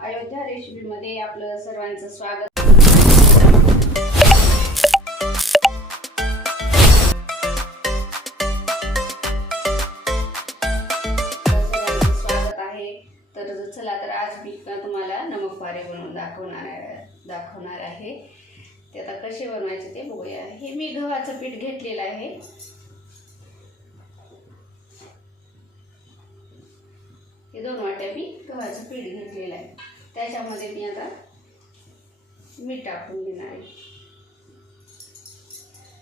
अयोध्या रेसिपीमध्ये आपलं सर्वांचं स्वागत। स्वागत आहे। तर चला तर आज मी तुम्हाला नमक पारे बनवून दाखवणार आहे। ते आता कसे बनवायचे ते बघूया। हे मी गव्हाचं पीठ घेतलेलं आहे। हे 2 वाट्या मी गव्हाचं पीठ घेतलेलं आहे। त्याच्यामध्ये मी आता मीठ टाकून घेणार आहे।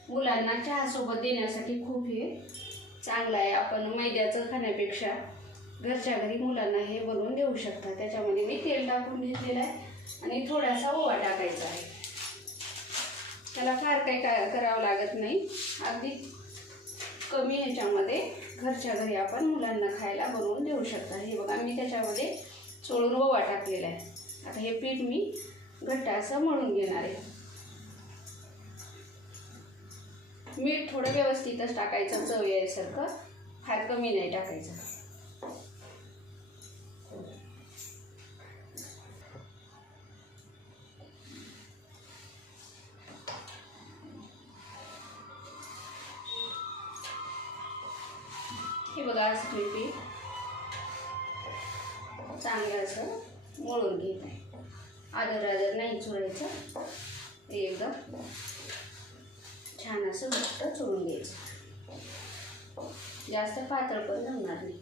मुलांना चहा सोबत देण्यासाठी खूप हे चांगलं आहे। आपण मैद्याचं खाण्यापेक्षा घरच्या घरी मुलांना हे बनवून देऊ शकता। त्याच्यामध्ये मी तेल टाकून घेतलेलं आहे आणि थोडासा ओवा टाकायचा आहे। त्याला फार काही करावं लागत नाही। अगदी कमी ह्याच्यामध्ये घरच्या घरी आपण मुलांना खायला बनवून देऊ शकता। हे बघा मी त्याच्यामध्ये चोळून ओवा टाकलेला आहे। आता हे पीठ मी घट्ट असं मळून घेणार आहे। मीठ थोडं व्यवस्थितच टाकायचं, चव यायसारखं, फार कमी नाही टाकायचं। हे बघा असं मी पीठ चांगलं असं मळून घेत आहे। आदर नाही चोळायचं, एकदम छान असं घट्ट चोळून घ्यायचं। जास्त पातळ पण जमणार नाही।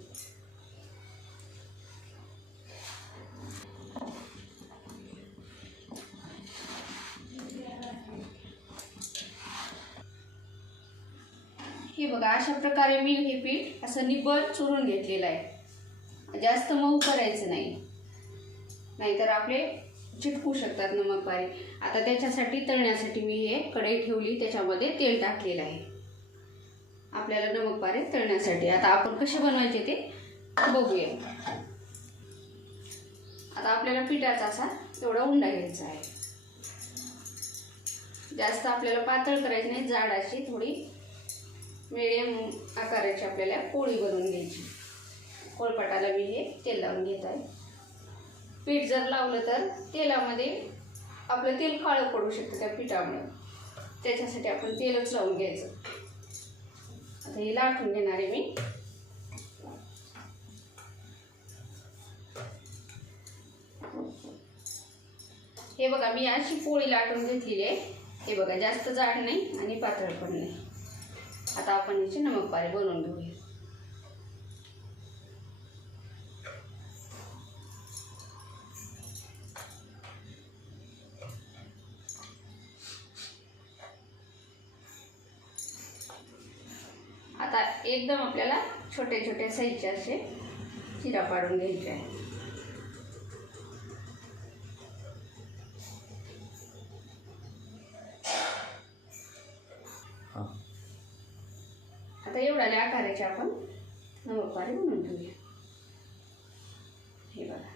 हे बघा अशा प्रकारे मी हे पीठ असं निब्बर चुरून घेतलेलं आहे। जास्त मऊ करायचं नाही, नाहीतर आपले चिटकू शकतात नमक पारे। आता त्याच्यासाठी तळण्यासाठी मी हे कढई ठेवली, त्याच्यामध्ये तेल टाकलेलं आहे आपल्याला नमक पारे तळण्यासाठी। आता आपण कसे बनवायचे ते बघूया। आता आपल्याला पिठाचा असा एवढा उंडा घ्यायचा आहे। जास्त आपल्याला पातळ करायची नाही, जाड अशी थोडी मीडियम आकाराची आपल्याला पोळी बनवून घ्यायची। पोळपाटाला मी हे तेल लावून घेत आहे। पीठ जर लावलं तर तेलामध्ये आपलं तेल काळं पडू शकतं त्या पिठामुळे, त्याच्यासाठी आपण तेलच लावून घ्यायचं। आता हे लाटून घेणार आहे मी। हे बघा मी अशी पोळी लाटून घेतलेली आहे। हे बघा जास्त जाड नाही आणि पातळ पण नाही। आता आपण याचे नमक पारे बनवून घेऊया। आता एकदम आपल्याला छोटे छोटे साईजचे असे चिरा पाडून घ्यायचे आहे। आता एवढ्या आकाराचे आपण नमक पारे बनवून घेऊया। हे बघा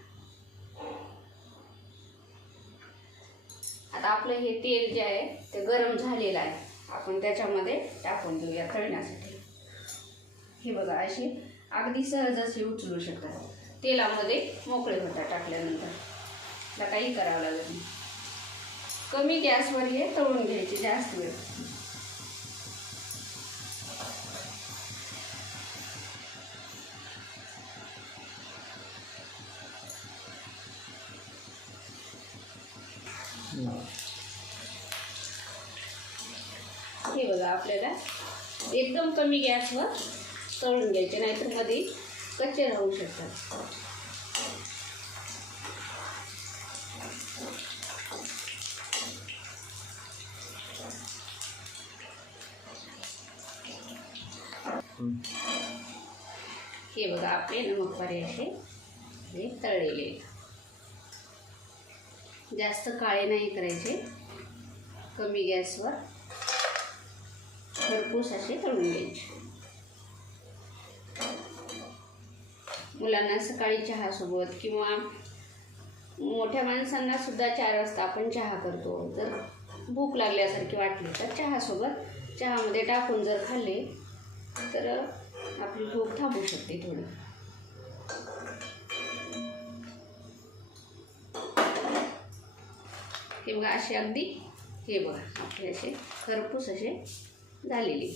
आता आपलं हे तेल जे आहे ते गरम झालेलं आहे, आपण त्याच्यामध्ये टाकून देऊया तळण्यासाठी। हे बघा अशी अगदी सहज असे उचलू शकतात, तेलामध्ये मोकळे होतात टाकल्यानंतर। त्याला काही करावं लागत नाही। कमी गॅसवर हे तळून घ्यायचे जास्त वेळ। हे बघा आपल्याला एकदम कमी गॅसवर तळून घ्यायचे, नाहीतर मध्ये कच्चे राहू शकतात। हे बघा आपले नमक पारे असे हे तळलेले, जास्त काळे नाही करायचे, कमी गॅसवर भरपूर असे तळून घ्यायचे। मुलांना सकाळी चहा सोबत किंवा मोठ्या माणसांना सुद्धा 4 वाजता आपण चहा करतो, जर भूक लागल्यासारखी वाटली तर चहामध्ये टाकून जर खाल्ले तर आपली भूक थांबू शकते थोडी। हे बघा असे अगदी हे बघा आपले असे खरपूस असे झालेले.